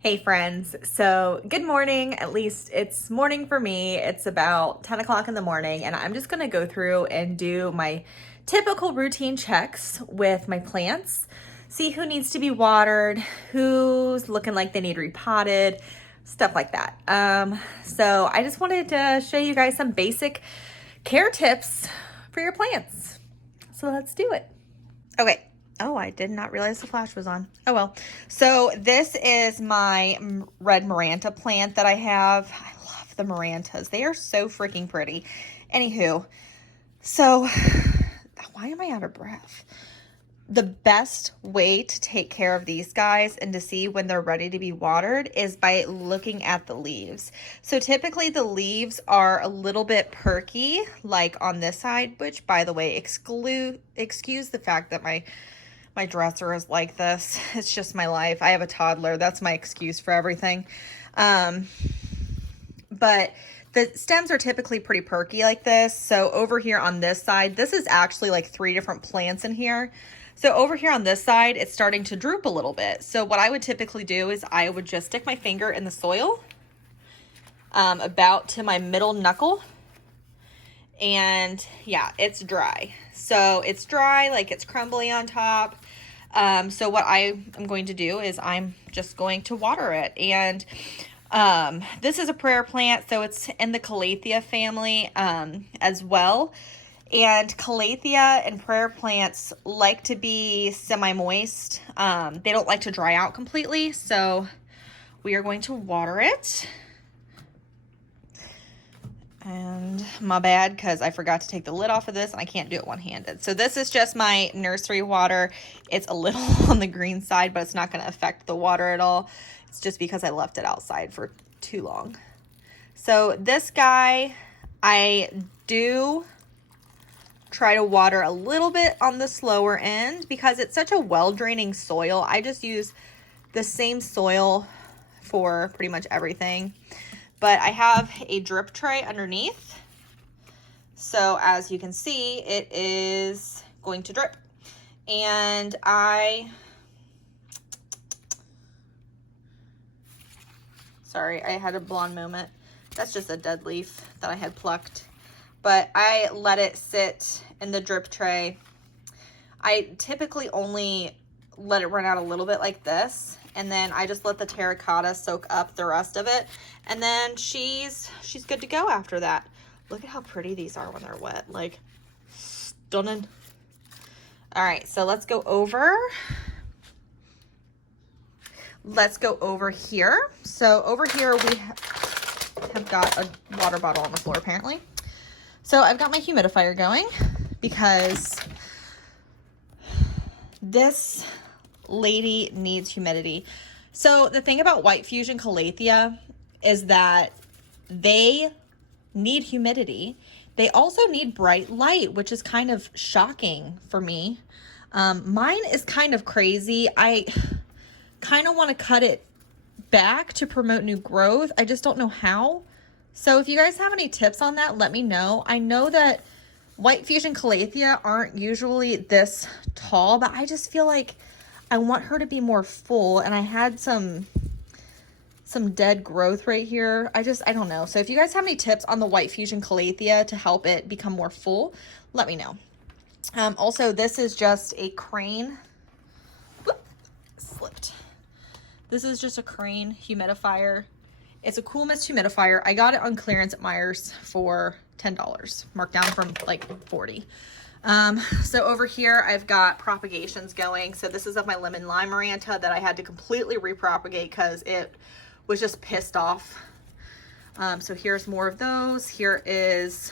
Hey friends, so good morning. At least it's morning for me. It's about 10 o'clock in the morning, and I'm just gonna go through and do my typical routine checks with my plants, see who needs to be watered, who's looking like they need repotted, stuff like that. So I just wanted to show you guys some basic care tips for your plants. So let's do it. Okay. Oh, I did not realize the flash was on. Oh, well. So this is my red Maranta plant that I have. I love the Marantas. They are so freaking pretty. Anywho, so why am I out of breath? The best way to take care of these guys and to see when they're ready to be watered is by looking at the leaves. So typically the leaves are a little bit perky, like on this side, which, by the way, excuse the fact that my dresser is like this. It's just my life. I have a toddler. That's my excuse for everything. But the stems are typically pretty perky like this. So over here on this side, this is actually like 3 different plants in here. So over here on this side, it's starting to droop a little bit. So what I would typically do is I would just stick my finger in the soil about to my middle knuckle. And yeah, it's dry. So it's dry, like it's crumbly on top. So what I am going to do is I'm just going to water it. And this is a prayer plant, so it's in the Calathea family as well. And Calathea and prayer plants like to be semi-moist. They don't like to dry out completely, so we are going to water it. And my bad, because I forgot to take the lid off of this and I can't do it one-handed. So this is just my nursery water. It's a little on the green side, but it's not going to affect the water at all. It's just because I left it outside for too long. So this guy, I do try to water a little bit on the slower end because it's such a well-draining soil. I just use the same soil for pretty much everything. But I have a drip tray underneath. So as you can see, it is going to drip. And sorry, I had a blonde moment. That's just a dead leaf that I had plucked. But I let it sit in the drip tray. I typically only let it run out a little bit like this, and then I just let the terracotta soak up the rest of it, and then she's good to go after that. Look at how pretty these are when they're wet, like stunning. All right, so let's go over here. So over here we have got a water bottle on the floor apparently. So I've got my humidifier going because this lady needs humidity. So the thing about White Fusion Calathea is that they need humidity. They also need bright light, which is kind of shocking for me. Mine is kind of crazy. I kind of want to cut it back to promote new growth. I just don't know how. So if you guys have any tips on that, let me know. I know that White Fusion Calathea aren't usually this tall, but I just feel like I want her to be more full, and I had some dead growth right here. I don't know. So if you guys have any tips on the White Fusion Calathea to help it become more full, let me know. Also, this is just a crane. Whoop, slipped. This is just a crane humidifier. It's a Cool Mist humidifier. I got it on clearance at Meijer's for $10, marked down from like 40. So over here I've got propagations going. So this is of my lemon lime Maranta that I had to completely repropagate because it was just pissed off. So here's more of those. Here is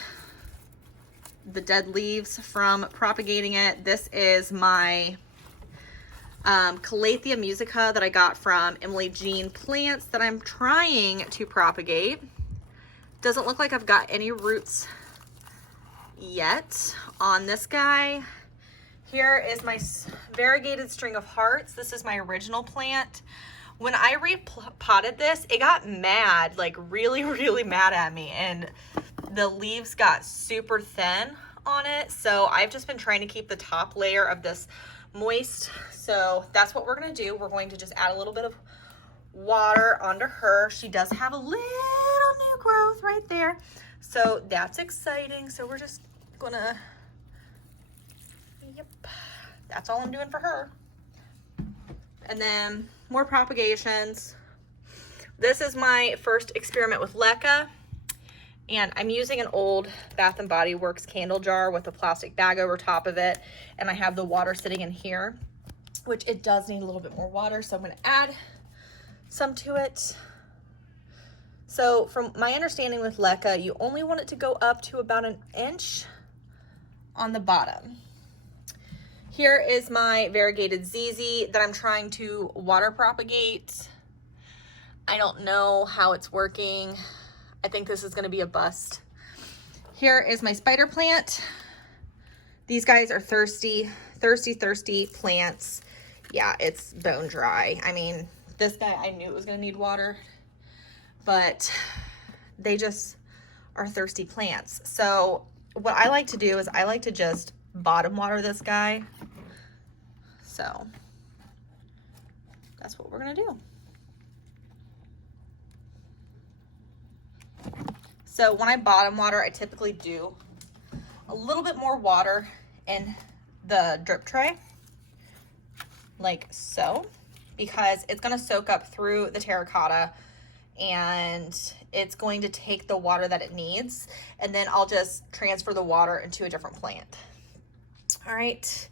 the dead leaves from propagating it. This is my Calathea musica that I got from Emily Jean Plants that I'm trying to propagate. Doesn't look like I've got any roots yet on this guy. Here is my variegated string of hearts. This is my original plant. When I repotted this, it got mad, like really, really mad at me, and the leaves got super thin on it. So I've just been trying to keep the top layer of this moist. So that's what we're gonna do. We're going to just add a little bit of water onto her. She does have a little new growth right there, so that's exciting. So we're just gonna, yep, that's all I'm doing for her. And then more propagations. This is my first experiment with leca, and I'm using an old Bath & Body Works candle jar with a plastic bag over top of it, and I have the water sitting in here, which it does need a little bit more water, so I'm gonna add some to it. So from my understanding with leca, you only want it to go up to about 1 inch on the bottom. Here is my variegated ZZ that I'm trying to water propagate. I don't know how it's working. I think this is gonna be a bust. Here is my spider plant. These guys are thirsty plants. Yeah, it's bone dry. I mean, this guy, I knew it was gonna need water, but they just are thirsty plants. So what I like to do is I like to just bottom water this guy. So that's what we're gonna do. So when I bottom water, I typically do a little bit more water in the drip tray, like so, because it's gonna soak up through the terracotta and it's going to take the water that it needs, and then I'll just transfer the water into a different plant. All right,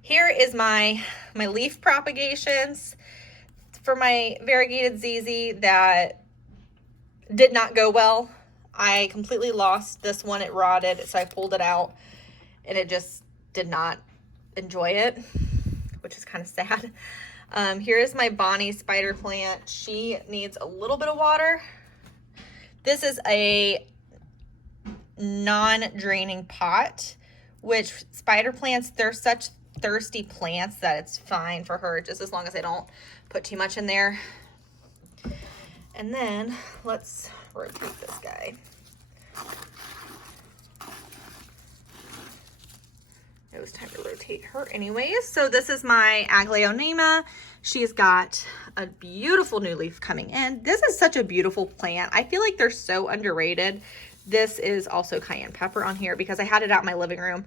here is my leaf propagations for my variegated ZZ that did not go well. I completely lost this one. It rotted, so I pulled it out, and it just did not enjoy it, which is kind of sad. Here is my Bonnie spider plant. She needs a little bit of water. This is a non-draining pot, which spider plants, they're such thirsty plants that it's fine for her, just as long as I don't put too much in there. And then let's rotate this guy. It was time to rotate her anyways. So this is my Aglaonema. She's got a beautiful new leaf coming in. This is such a beautiful plant. I feel like they're so underrated. This is also cayenne pepper on here because I had it out in my living room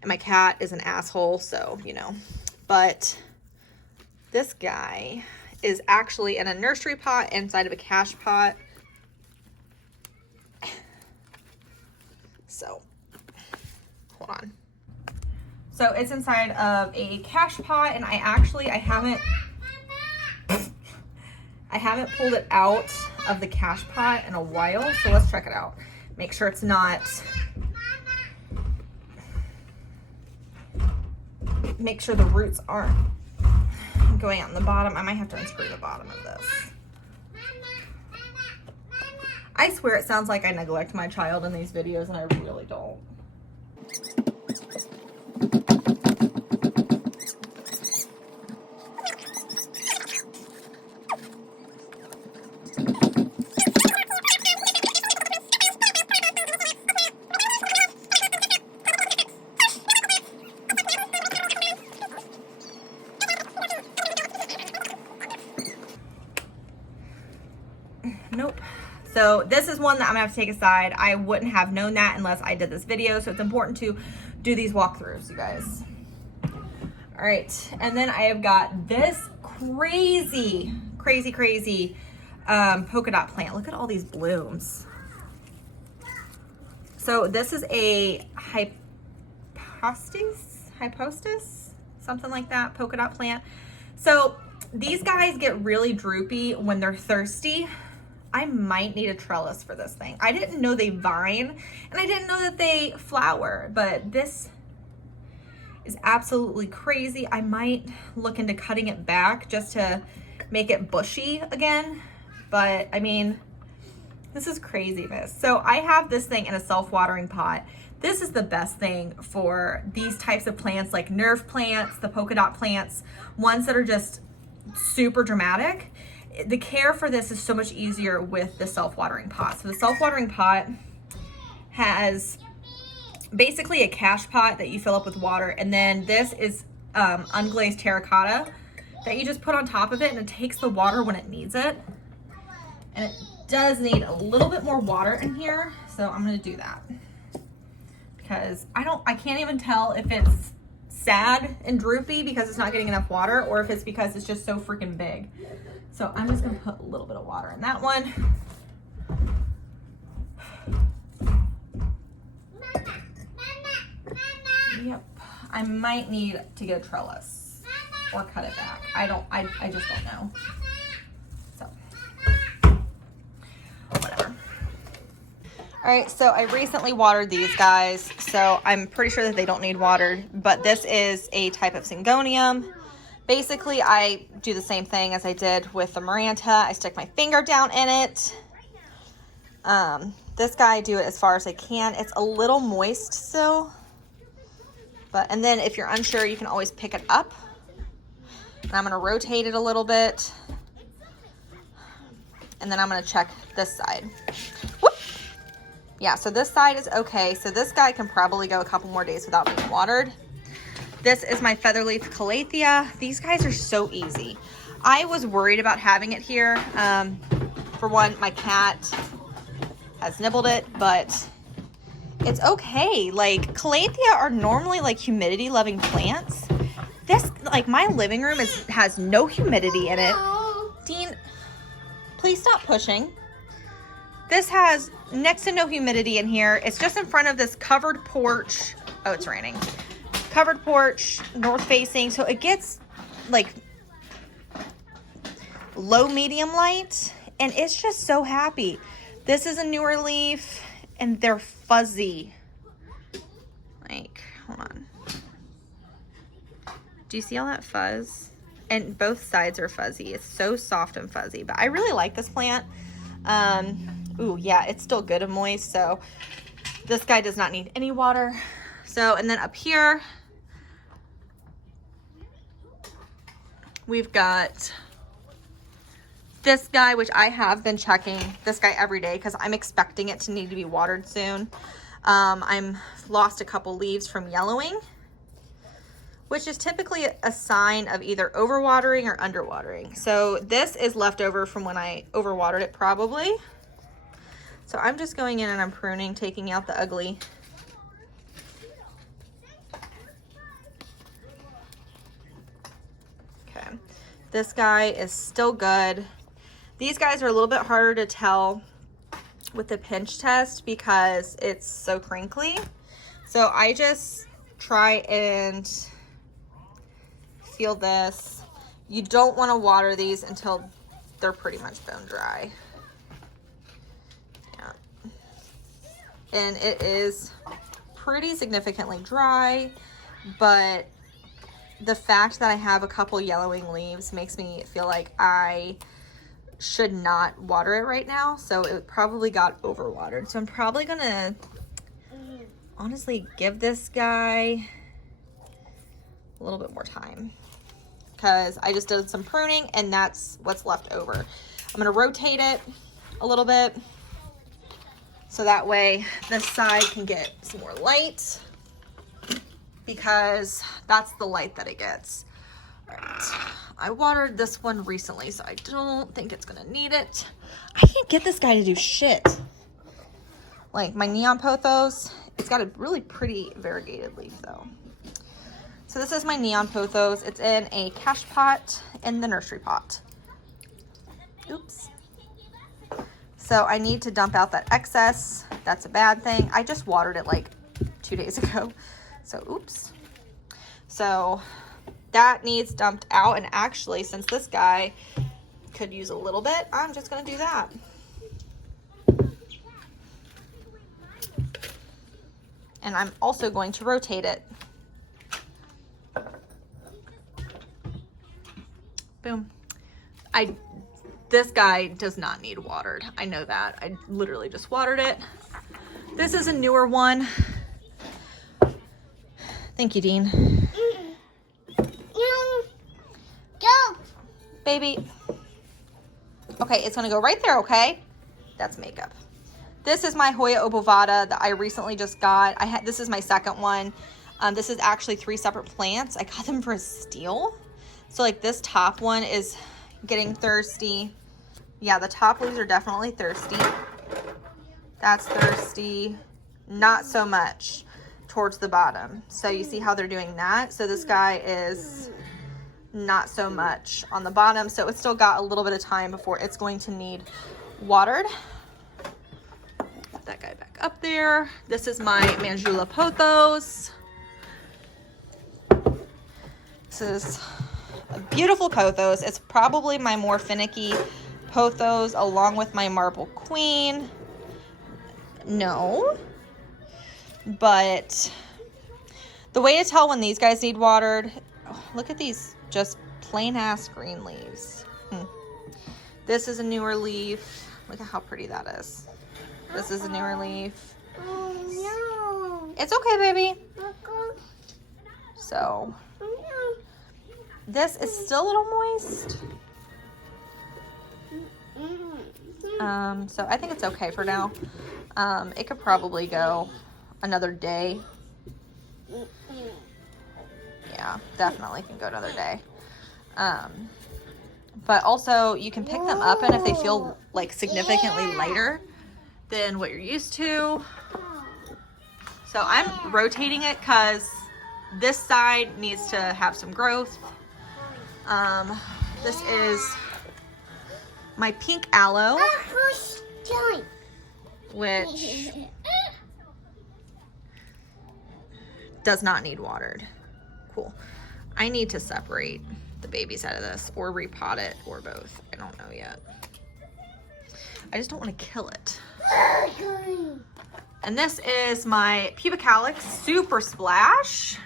and my cat is an asshole, so, you know. But this guy is actually in a nursery pot inside of a cache pot. So, hold on. So it's inside of a cache pot, and I haven't pulled it out of the cache pot in a while, so let's check it out. Make sure it's not, make sure the roots aren't going out in the bottom. I might have to unscrew the bottom of this. I swear it sounds like I neglect my child in these videos, and I really don't. Nope. So this is one that I'm gonna have to take aside. I wouldn't have known that unless I did this video. So it's important to do these walkthroughs, you guys. All right, and then I have got this crazy polka dot plant. Look at all these blooms. So this is a hypostis, something like that, polka dot plant. So these guys get really droopy when they're thirsty. I might need a trellis for this thing. I didn't know they vine, and I didn't know that they flower, but this is absolutely crazy. I might look into cutting it back just to make it bushy again. But I mean, this is craziness. So I have this thing in a self-watering pot. This is the best thing for these types of plants, like nerve plants, the polka dot plants, ones that are just super dramatic. The care for this is so much easier with the self-watering pot. So the self-watering pot has basically a cache pot that you fill up with water, and then this is unglazed terracotta that you just put on top of it, and it takes the water when it needs it. And it does need a little bit more water in here, so I'm gonna do that. Because I can't even tell if it's sad and droopy because it's not getting enough water, or if it's because it's just so freaking big. So I'm just gonna put a little bit of water in that one. Yep, I might need to get a trellis or cut it back. I just don't know. So, whatever. All right, so I recently watered these guys, so I'm pretty sure that they don't need water, but this is a type of syngonium. Basically, I do the same thing as I did with the Maranta. I stick my finger down in it. This guy, I do it as far as I can. It's a little moist still. And then if you're unsure, you can always pick it up. And I'm going to rotate it a little bit. And then I'm going to check this side. Whoop! Yeah, so this side is okay. So this guy can probably go a couple more days without being watered. This is my featherleaf calathea. These guys are so easy. I was worried about having it here. For one, my cat has nibbled it, but it's okay. Like, calathea are normally like humidity loving plants. This, like, my living room has no humidity in it. Dean, please stop pushing. This has next to no humidity in here. It's just in front of this covered porch. Oh, it's raining. Covered porch, north facing. So it gets like low medium light, and it's just so happy. This is a newer leaf, and they're fuzzy. Like, hold on. Do you see all that fuzz? And both sides are fuzzy. It's so soft and fuzzy, but I really like this plant. Ooh, yeah, it's still good and moist, so this guy does not need any water. So, and then up here, we've got this guy, which I have been checking this guy every day because I'm expecting it to need to be watered soon. I'm lost a couple leaves from yellowing, which is typically a sign of either overwatering or underwatering. So this is leftover from when I overwatered it probably. So I'm just going in and I'm pruning, taking out the ugly. Okay, this guy is still good. These guys are a little bit harder to tell with the pinch test because it's so crinkly. So I just try and feel this. You don't want to water these until they're pretty much bone dry. Yeah. And it is pretty significantly dry, but the fact that I have a couple yellowing leaves makes me feel like I should not water it right now. So it probably got overwatered. So I'm probably gonna honestly give this guy a little bit more time because I just did some pruning and that's what's left over. I'm gonna rotate it a little bit so that way this side can get some more light because that's the light that it gets. All right. I watered this one recently, so I don't think it's gonna need it. I can't get this guy to do shit. Like my neon pothos, it's got a really pretty variegated leaf though. So this is my neon pothos. It's in a cash pot in the nursery pot. Oops. So I need to dump out that excess. That's a bad thing. I just watered it like 2 days ago. So oops. So that needs dumped out, and actually since this guy could use a little bit, I'm just gonna do that. And I'm also going to rotate it. Boom. This guy does not need watered. I know that. I literally just watered it. This is a newer one. Thank you, Dean. Go. Baby. Okay, it's gonna go right there, okay? That's makeup. This is my Hoya obovata that I recently just got. This is my second one. This is actually 3 separate plants. I got them for a steal. So like this top one is getting thirsty. Yeah, the top leaves are definitely thirsty. That's thirsty. Not so much towards the bottom. So you see how they're doing that? So this guy is not so much on the bottom. So it's still got a little bit of time before it's going to need watered. Put that guy back up there. This is my Manjula pothos. This is a beautiful pothos. It's probably my more finicky pothos along with my marble queen. No, but the way to tell when these guys need watered, oh, look at these just plain ass green leaves. This is a newer leaf. Look at how pretty that is. This is a newer leaf. Oh, no. It's okay, baby. So this is still a little moist. So I think it's okay for now. It could probably go another day. Yeah, definitely can go another day. But also you can pick them up, and if they feel like significantly lighter than what you're used to. So I'm rotating it because this side needs to have some growth. This is my pink aloe, which does not need watered. Cool. I need to separate the babies out of this or repot it or both. I don't know yet. I just don't want to kill it. And this is my Pubicalix Super Splash.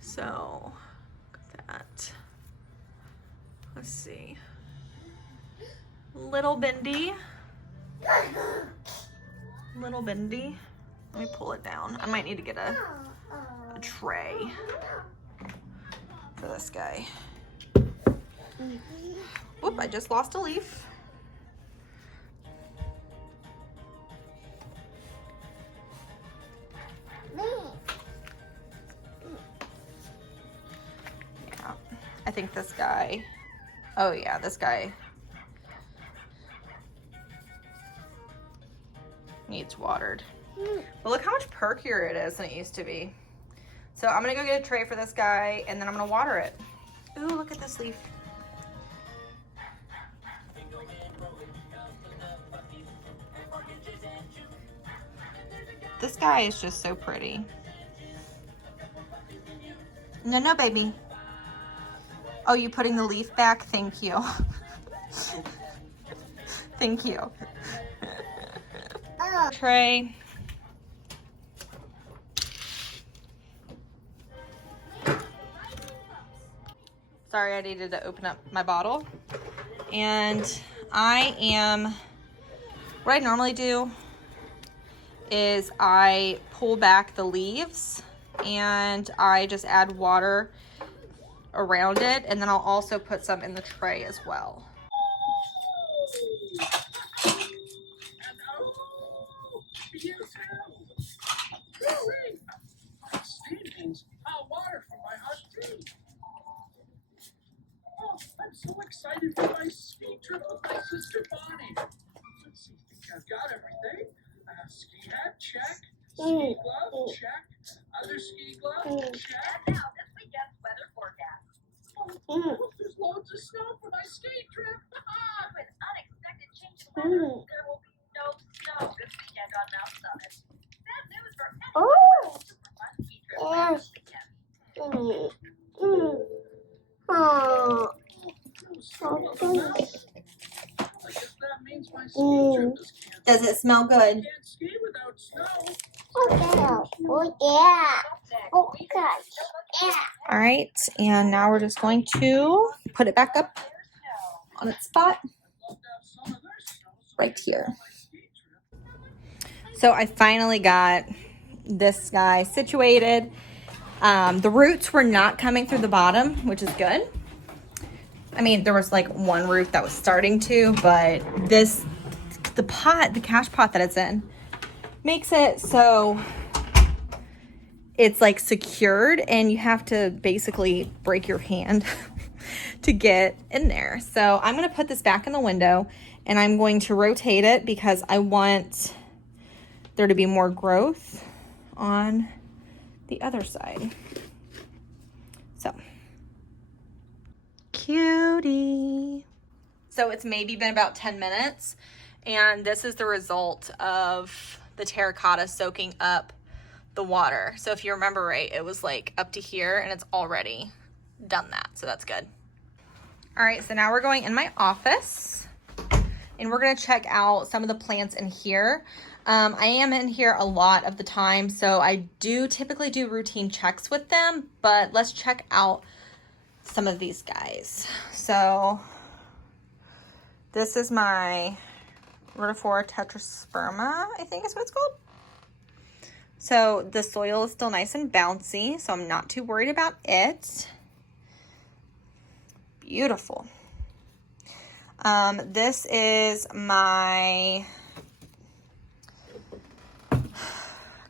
So, look at that. Let's see. Little bendy. Little bendy. Let me pull it down. I might need to get a tray for this guy. Whoop, I just lost a leaf. Yeah, I think this guy, oh yeah, this guy needs watered. But look how much perkier it is than it used to be. So I'm gonna go get a tray for this guy, and then I'm gonna water it. Ooh, look at this leaf. This guy is just so pretty. No, no, baby. Oh, you putting the leaf back? Thank you. Thank you. Tray. Sorry, I needed to open up my bottle. And what I normally do is I pull back the leaves and I just add water around it, and then I'll also put some in the tray as well. I'm so excited for my ski trip with my sister Bonnie. Let's see, I think I've got everything. Ski hat, check. Ski glove, check. Other ski glove, check. And now this weekend's weather forecast. Oh, there's loads of snow for my ski trip. With unexpected change in weather, there will be no snow this weekend on Mount Summit. Bad news for anyone with a super fun ski trip this weekend. Oh. Does it smell good? Oh yeah. Oh yeah. Oh gosh. Yeah. All right, and now we're just going to put it back up on its spot right here. So I finally got this guy situated. The roots were not coming through the bottom, which is good. I mean, there was like one root that was starting to, but the cash pot that it's in makes it so it's like secured, and you have to basically break your hand to get in there. So I'm going to put this back in the window and I'm going to rotate it because I want there to be more growth on the other side. So, cutie. So it's maybe been about 10 minutes and this is the result of the terracotta soaking up the water. So if you remember right, it was like up to here and it's already done that. So that's good. All right, so now we're going in my office and we're gonna check out some of the plants in here. I am in here a lot of the time, so I do typically do routine checks with them, but let's check out some of these guys. So this is my Rotiphora tetrasperma, I think is what it's called. So the soil is still nice and bouncy, so I'm not too worried about it. Beautiful. This is my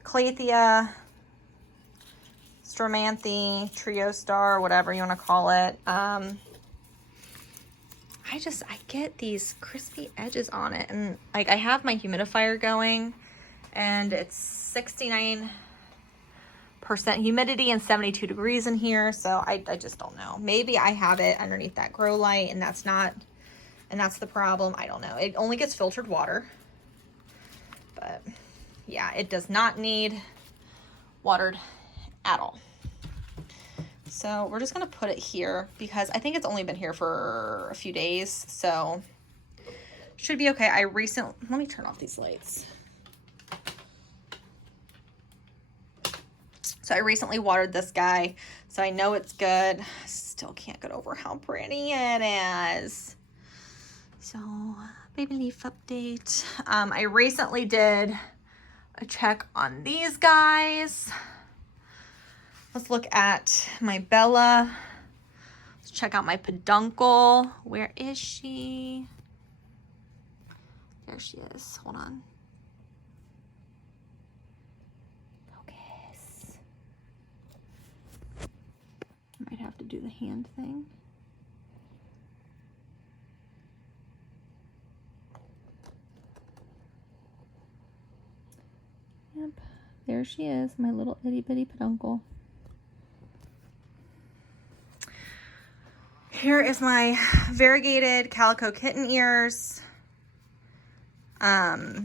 Calathea, Stromanthe, Trio Star, whatever you want to call it. I get these crispy edges on it, and like I have my humidifier going and it's 69% humidity and 72 degrees in here, so I just don't know. Maybe I have it underneath that grow light and that's the problem. I don't know. It only gets filtered water, but yeah, it does not need watered at all. So we're just gonna put it here because I think it's only been here for a few days, so should be okay. Let me turn off these lights. So I recently watered this guy, so I know it's good. Still can't get over how pretty it is. So, baby leaf update. I recently did a check on these guys. Let's look at my Bella. Let's check out my peduncle. Where is she? There she is. Hold on. Focus. Might have to do the hand thing. Yep, there she is, my little itty bitty peduncle. Here is my variegated calico kitten ears. I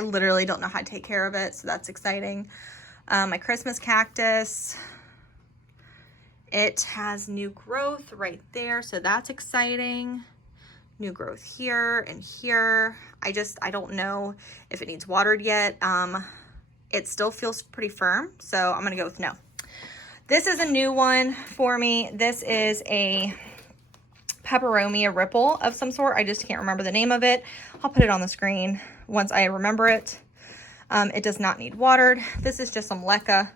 literally don't know how to take care of it, so that's exciting. My Christmas cactus. It has new growth right there, so that's exciting. New growth here and here. I don't know if it needs watered yet. It still feels pretty firm, so I'm gonna go with no. This is a new one for me. This is a peperomia ripple of some sort. I just can't remember the name of it. I'll put it on the screen once I remember it. It does not need watered. This is just some leca.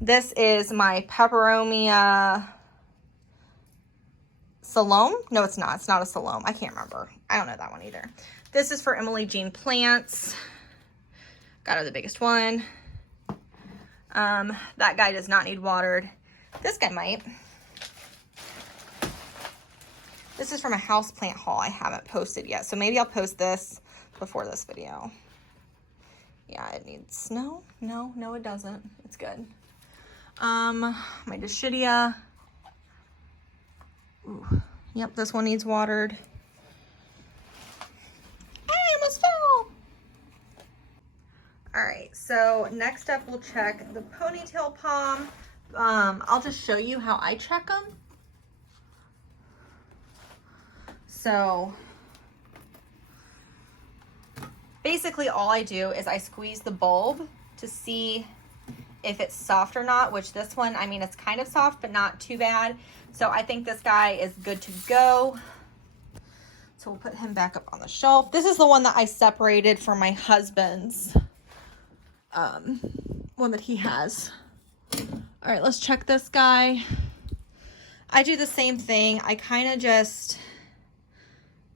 This is my peperomia Salome. No, it's not. It's not a Salome. I can't remember. I don't know that one either. This is for Emily Jean Plants. Got her the biggest one. That guy does not need watered. This guy might. This is from a houseplant haul I haven't posted yet, so maybe I'll post this before this video. Yeah, it needs, no, it doesn't. It's good. My Dischidia. Ooh, yep, this one needs watered. I almost fell. All right, so next up we'll check the ponytail palm. I'll just show you how I check them. So basically all I do is I squeeze the bulb to see if it's soft or not, which this one, I mean, it's kind of soft, but not too bad. So I think this guy is good to go. So we'll put him back up on the shelf. This is the one that I separated from my husband's one that he has. All right, let's check this guy. I do the same thing. I kind of just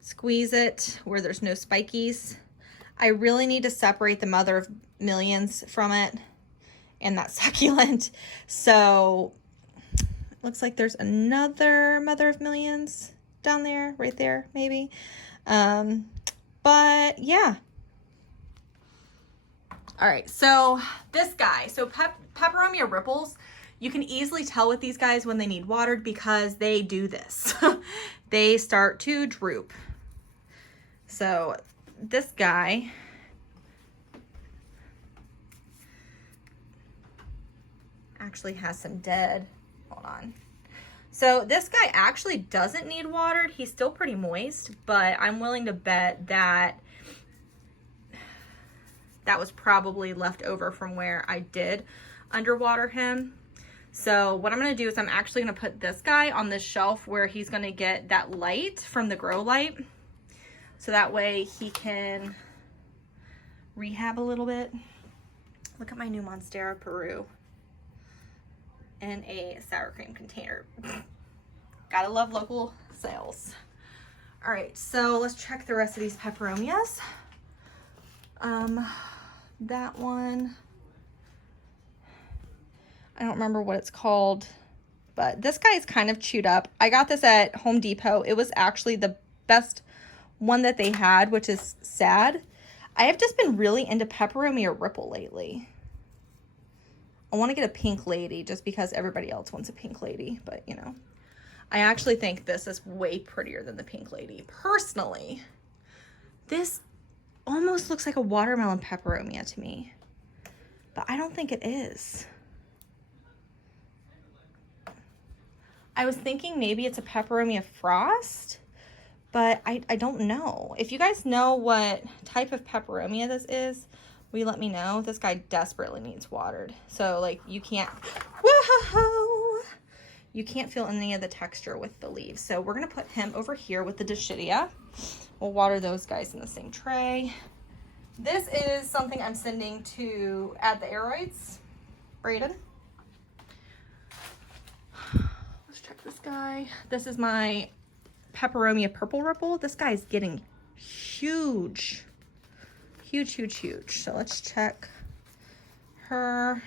squeeze it where there's no spikies. I really need to separate the mother of millions from it and that succulent. So Looks like there's another Mother of Millions down there, right there, maybe. But yeah. All right, so this guy, so Peperomia ripples, you can easily tell with these guys when they need watered because they do this. They start to droop. So this guy actually has some dead, hold on. So this guy actually doesn't need watered. He's still pretty moist, but I'm willing to bet that that was probably left over from where I did underwater him. So what I'm gonna do is I'm actually gonna put this guy on this shelf where he's gonna get that light from the grow light. So that way he can rehab a little bit. Look at my new Monstera Peru in a sour cream container. Gotta love local sales. All right, so let's check the rest of these peperomias. That one, I don't remember what it's called, but this guy is kind of chewed up. I got this at Home Depot. It was actually the best one that they had, which is sad. I have just been really into Peperomia Ripple lately. I want to get a pink lady just because everybody else wants a pink lady, but you know, I actually think this is way prettier than the pink lady. Personally, this almost looks like a watermelon peperomia to me, but I don't think it is. I was thinking maybe it's a Peperomia Frost, but I don't know. If you guys know what type of peperomia this is, will you let me know? This guy desperately needs watered. So like you can't, whoa, you can't feel any of the texture with the leaves. So we're gonna put him over here with the Dischidia. We'll water those guys in the same tray. This is something I'm sending to add the aeroids, Brayden. Let's check this guy. This is my Peperomia Purple Ripple. This guy is getting huge. Huge, huge, huge. So let's check her.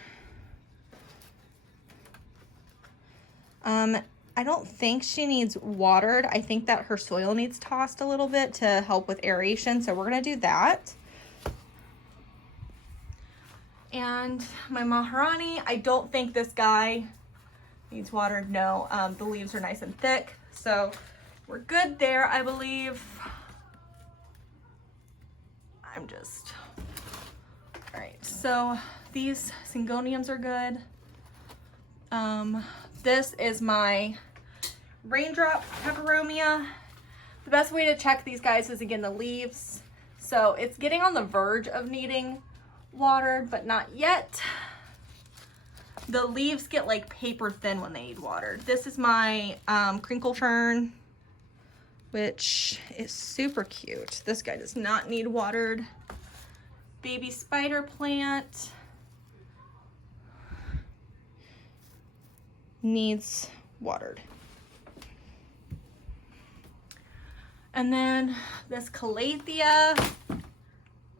I don't think she needs watered. I think that her soil needs tossed a little bit to help with aeration. So we're gonna do that. And my Maharani, I don't think this guy needs watered. No, the leaves are nice and thick. So we're good there, I believe. I'm just, all right. So these Syngoniums are good. This is my Raindrop Peperomia. The best way to check these guys is again the leaves. So it's getting on the verge of needing watered, but not yet. The leaves get like paper thin when they need watered. This is my Crinkle Fern, which is super cute. This guy does not need watered. Baby Spider Plant needs watered. And then this Calathea,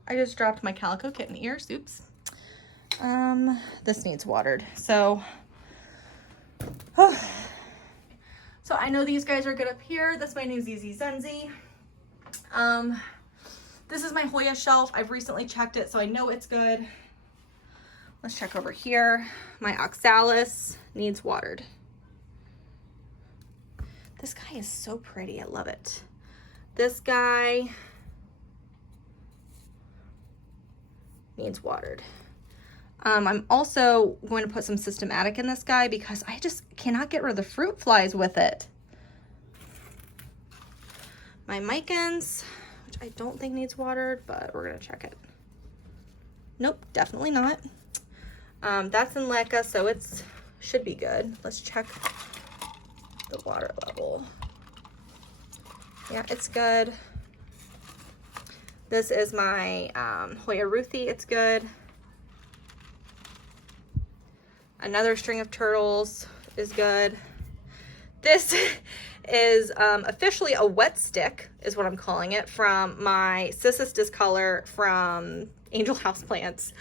I just dropped my Calico Kitten ears, oops. This needs watered. So I know these guys are good up here. That's my new ZZ Zenzi. This is my Hoya shelf. I've recently checked it, so I know it's good. Let's check over here. My Oxalis needs watered. This guy is so pretty. I love it. This guy needs watered. I'm also going to put some Systematic in this guy because I just cannot get rid of the fruit flies with it. My Micans, which I don't think needs watered, but we're going to check it. Nope, definitely not. That's in Leca, so it's should be good. Let's check the water level. Yeah, it's good. This is my Hoya Ruthie. It's good. Another String of Turtles is good. This is officially a wet stick, is what I'm calling it, from my Cissus Discolor from Angel Houseplants.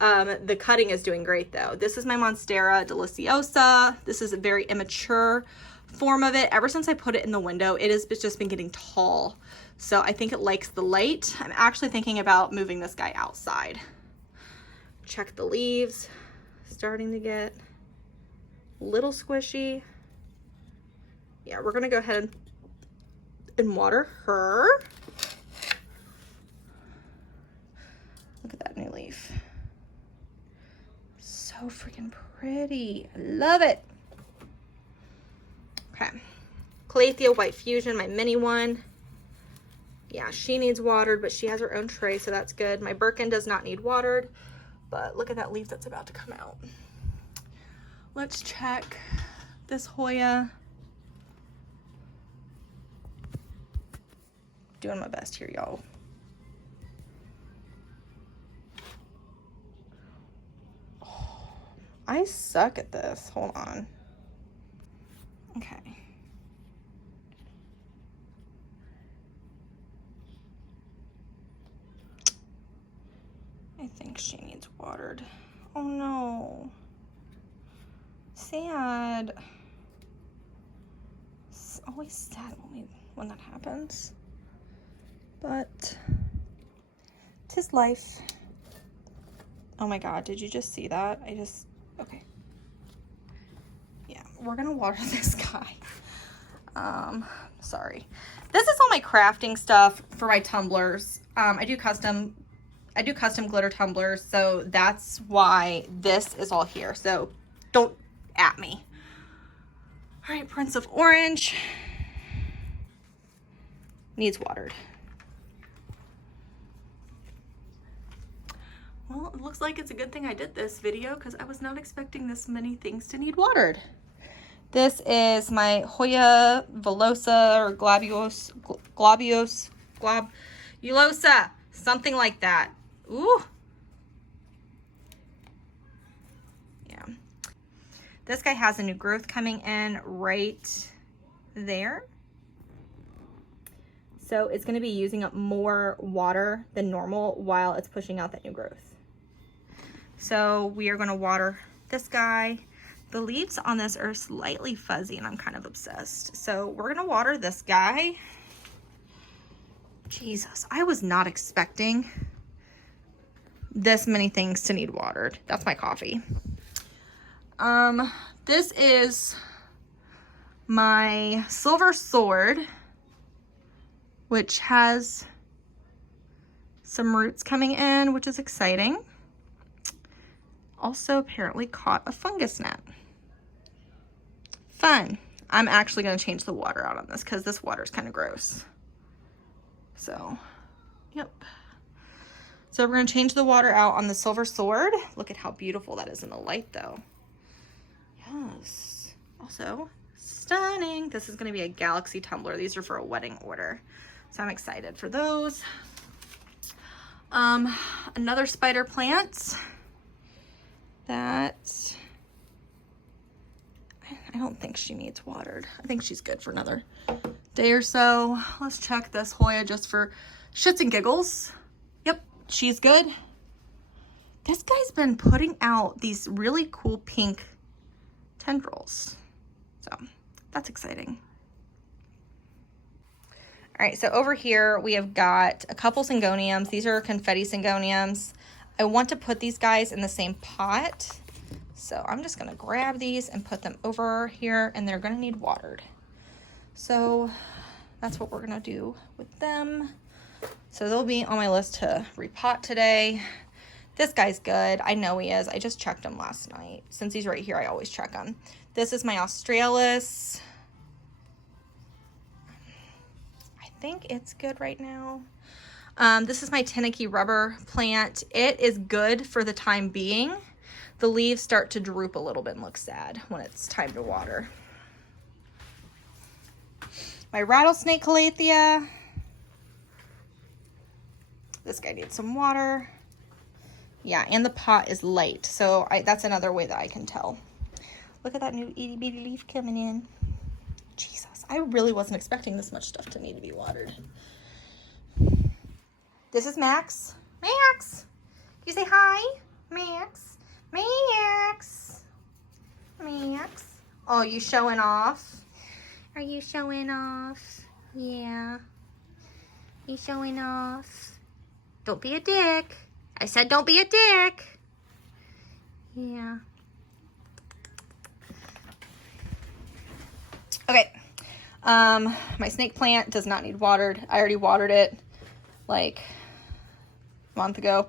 The cutting is doing great though. This is my Monstera deliciosa. This is a very immature form of it. Ever since I put it in the window, it has just been getting tall. So I think it likes the light. I'm actually thinking about moving this guy outside. Check the leaves, starting to get a little squishy. Yeah, we're gonna go ahead and water her. Look at that new leaf. So freaking pretty. I love it. Okay. Calathea White Fusion, my mini one. Yeah, she needs watered, but she has her own tray, so that's good. My Birkin does not need watered, but look at that leaf that's about to come out. Let's check this Hoya. Doing my best here, y'all. Oh, I suck at this. Hold on. Okay. I think she needs watered. Oh no. Sad. It's always sad when that happens. But 'tis life. Oh my god, did you just see that? Okay. Yeah, we're gonna water this guy. Sorry. This is all my crafting stuff for my tumblers. I do custom glitter tumblers, so that's why this is all here. So don't at me. All right, Prince of Orange needs watered. Well, it looks like it's a good thing I did this video because I was not expecting this many things to need watered. This is my Hoya Velosa or Globulosa, something like that. Ooh. Yeah. This guy has a new growth coming in right there. So it's going to be using up more water than normal while it's pushing out that new growth. So we are going to water this guy. The leaves on this are slightly fuzzy and I'm kind of obsessed. So we're going to water this guy. Jesus, I was not expecting this many things to need watered. That's my coffee. This is my Silver Sword, which has some roots coming in, which is exciting. Also apparently caught a fungus net. Fun. I'm actually going to change the water out on this because this water is kind of gross. So, yep. So we're going to change the water out on the Silver Sword. Look at how beautiful that is in the light though. Yes. Also, stunning. This is going to be a Galaxy tumbler. These are for a wedding order. So I'm excited for those. Another spider plant that I don't think she needs watered. I think she's good for another day or so. Let's check this Hoya just for shits and giggles. Yep, she's good. This guy's been putting out these really cool pink tendrils. So that's exciting. All right, so over here we have got a couple syngoniums. These are confetti syngoniums. I want to put these guys in the same pot. So I'm just gonna grab these and put them over here and they're gonna need watered. So that's what we're gonna do with them. So they'll be on my list to repot today. This guy's good. I know he is. I just checked him last night. Since he's right here, I always check him. This is my Australis. I think it's good right now. This is my Teneke rubber plant. It is good for the time being. The leaves start to droop a little bit and look sad when it's time to water. My rattlesnake calathea. This guy needs some water. Yeah, and the pot is light, so that's another way that I can tell. Look at that new itty bitty leaf coming in. Jesus, I really wasn't expecting this much stuff to need to be watered. This is Max. Max, can you say hi? Max. Max. Max. Oh, you showing off? Are you showing off? Yeah. You showing off? Don't be a dick. I said don't be a dick. Yeah. Okay. My snake plant does not need watered. I already watered it like a month ago.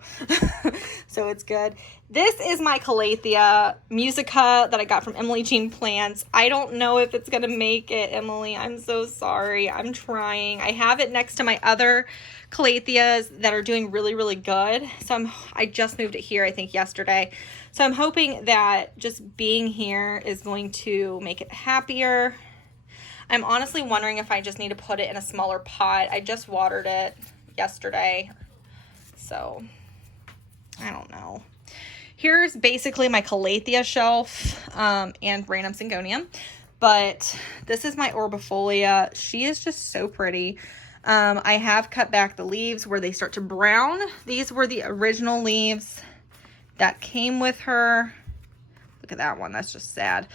So it's good. This is my Calathea musica that I got from Emily Jean Plants. I don't know if it's gonna make it, Emily. I'm so sorry. I'm trying. I have it next to my other Calatheas that are doing really, really good. So I just moved it here, I think yesterday. So I'm hoping that just being here is going to make it happier. I'm honestly wondering if I just need to put it in a smaller pot. I just watered it yesterday, so I don't know. Here's basically my Calathea shelf and random syngonium, but this is my Orbifolia. She is just so pretty. I have cut back the leaves where they start to brown. These were the original leaves that came with her. Look at that one. That's just sad.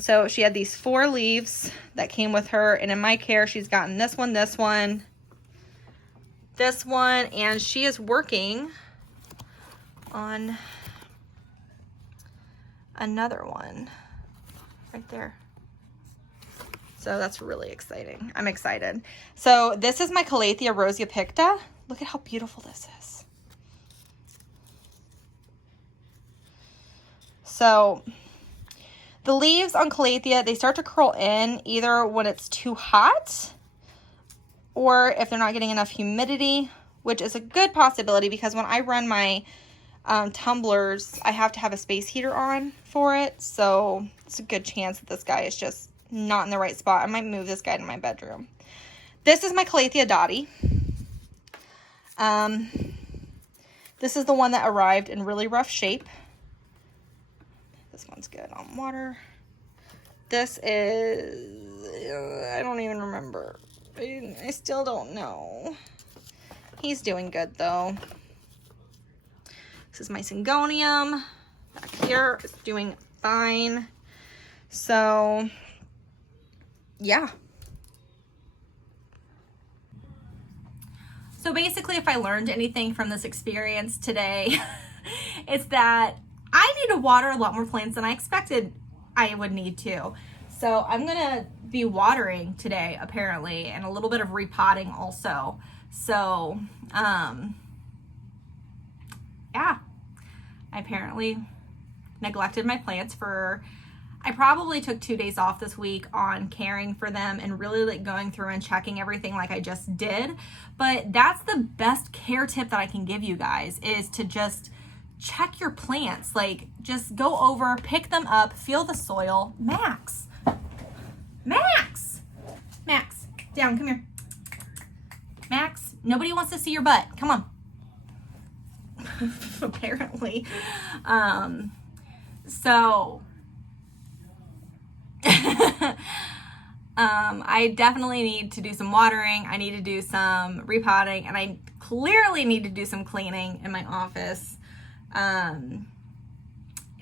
So she had these 4 leaves that came with her, and in my care, she's gotten this one, this one, this one, and she is working on another one right there. So that's really exciting. I'm excited. So this is my Calathea Rosea Picta. Look at how beautiful this is. So the leaves on Calathea, they start to curl in either when it's too hot or if they're not getting enough humidity, which is a good possibility because when I run my tumblers, I have to have a space heater on for it. So it's a good chance that this guy is just not in the right spot. I might move this guy to my bedroom. This is my Calathea Dottie. This is the one that arrived in really rough shape. This one's good on water. This is, I don't even remember. I still don't know. He's doing good though. This is my Syngonium. Back here is doing fine. So, yeah. So basically, if I learned anything from this experience today, it's that I need to water a lot more plants than I expected I would need to. So I'm gonna be watering today, apparently, and a little bit of repotting also. So, yeah, I apparently neglected my plants for, I probably took 2 days off this week on caring for them and really like going through and checking everything like I just did. But that's the best care tip that I can give you guys, is to just check your plants. Like, just go over, pick them up, feel the soil. Max, down, come here. Max, nobody wants to see your butt. Come on. Apparently. So, I definitely need to do some watering. I need to do some repotting, and I clearly need to do some cleaning in my office.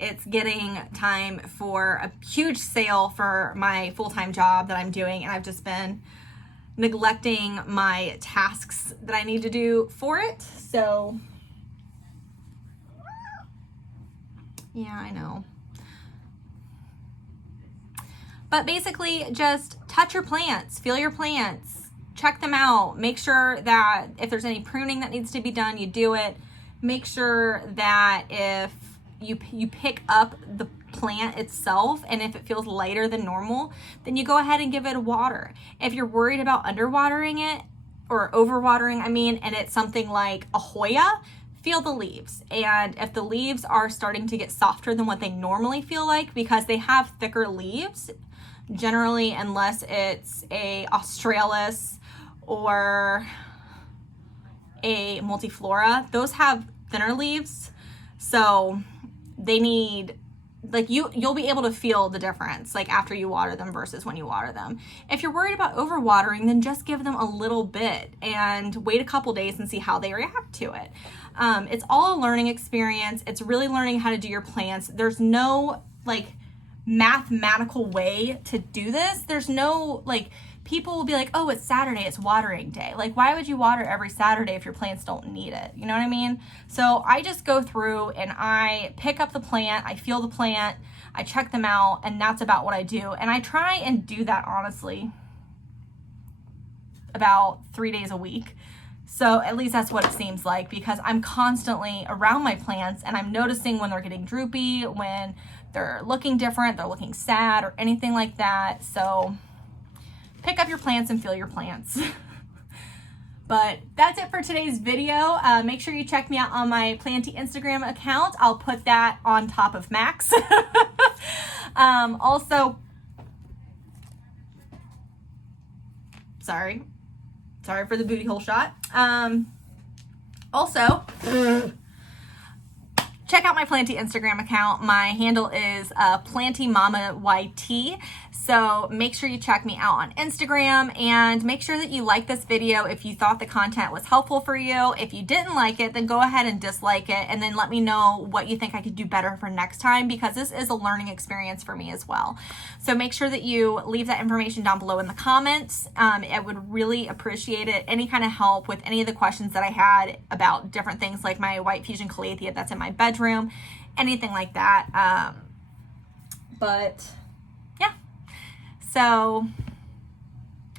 It's getting time for a huge sale for my full-time job that I'm doing, and I've just been neglecting my tasks that I need to do for it. So, yeah, I know. But basically, just touch your plants, feel your plants, check them out, make sure that if there's any pruning that needs to be done, you do it. Make sure that if you pick up the plant itself and if it feels lighter than normal, then you go ahead and give it water. If you're worried about underwatering it, or overwatering, I mean, and it's something like a Hoya, feel the leaves. And if the leaves are starting to get softer than what they normally feel like, because they have thicker leaves, generally, unless it's a Australis or a multiflora, those have thinner leaves, so they need like you'll be able to feel the difference like after you water them versus when you water them. If you're worried about overwatering, then just give them a little bit and wait a couple days and see how they react to it. It's all a learning experience. It's really learning how to do your plants. There's no like mathematical way to do this. There's no like, people will be like, oh, it's Saturday, it's watering day. Like, why would you water every Saturday if your plants don't need it? You know what I mean? So I just go through and I pick up the plant, I feel the plant, I check them out, and that's about what I do. And I try and do that, honestly, about 3 days a week. So at least that's what it seems like, because I'm constantly around my plants and I'm noticing when they're getting droopy, when they're looking different, they're looking sad, or anything like that. So pick up your plants and feel your plants. But that's it for today's video. Make sure you check me out on my Planty Instagram account. I'll put that on top of Max. Also, sorry for the booty hole shot. Also, check out my Planty Instagram account. My handle is PlantyMomma YT. So make sure you check me out on Instagram, and make sure that you like this video if you thought the content was helpful for you. If you didn't like it, then go ahead and dislike it, and then let me know what you think I could do better for next time, because this is a learning experience for me as well. So make sure that you leave that information down below in the comments. I would really appreciate it. Any kind of help with any of the questions that I had about different things like my white fusion calathea that's in my bedroom, anything like that. But yeah. So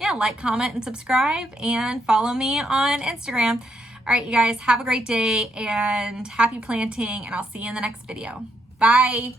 yeah, like, comment, and subscribe, and follow me on Instagram. All right, you guys, have a great day and happy planting, and I'll see you in the next video. Bye.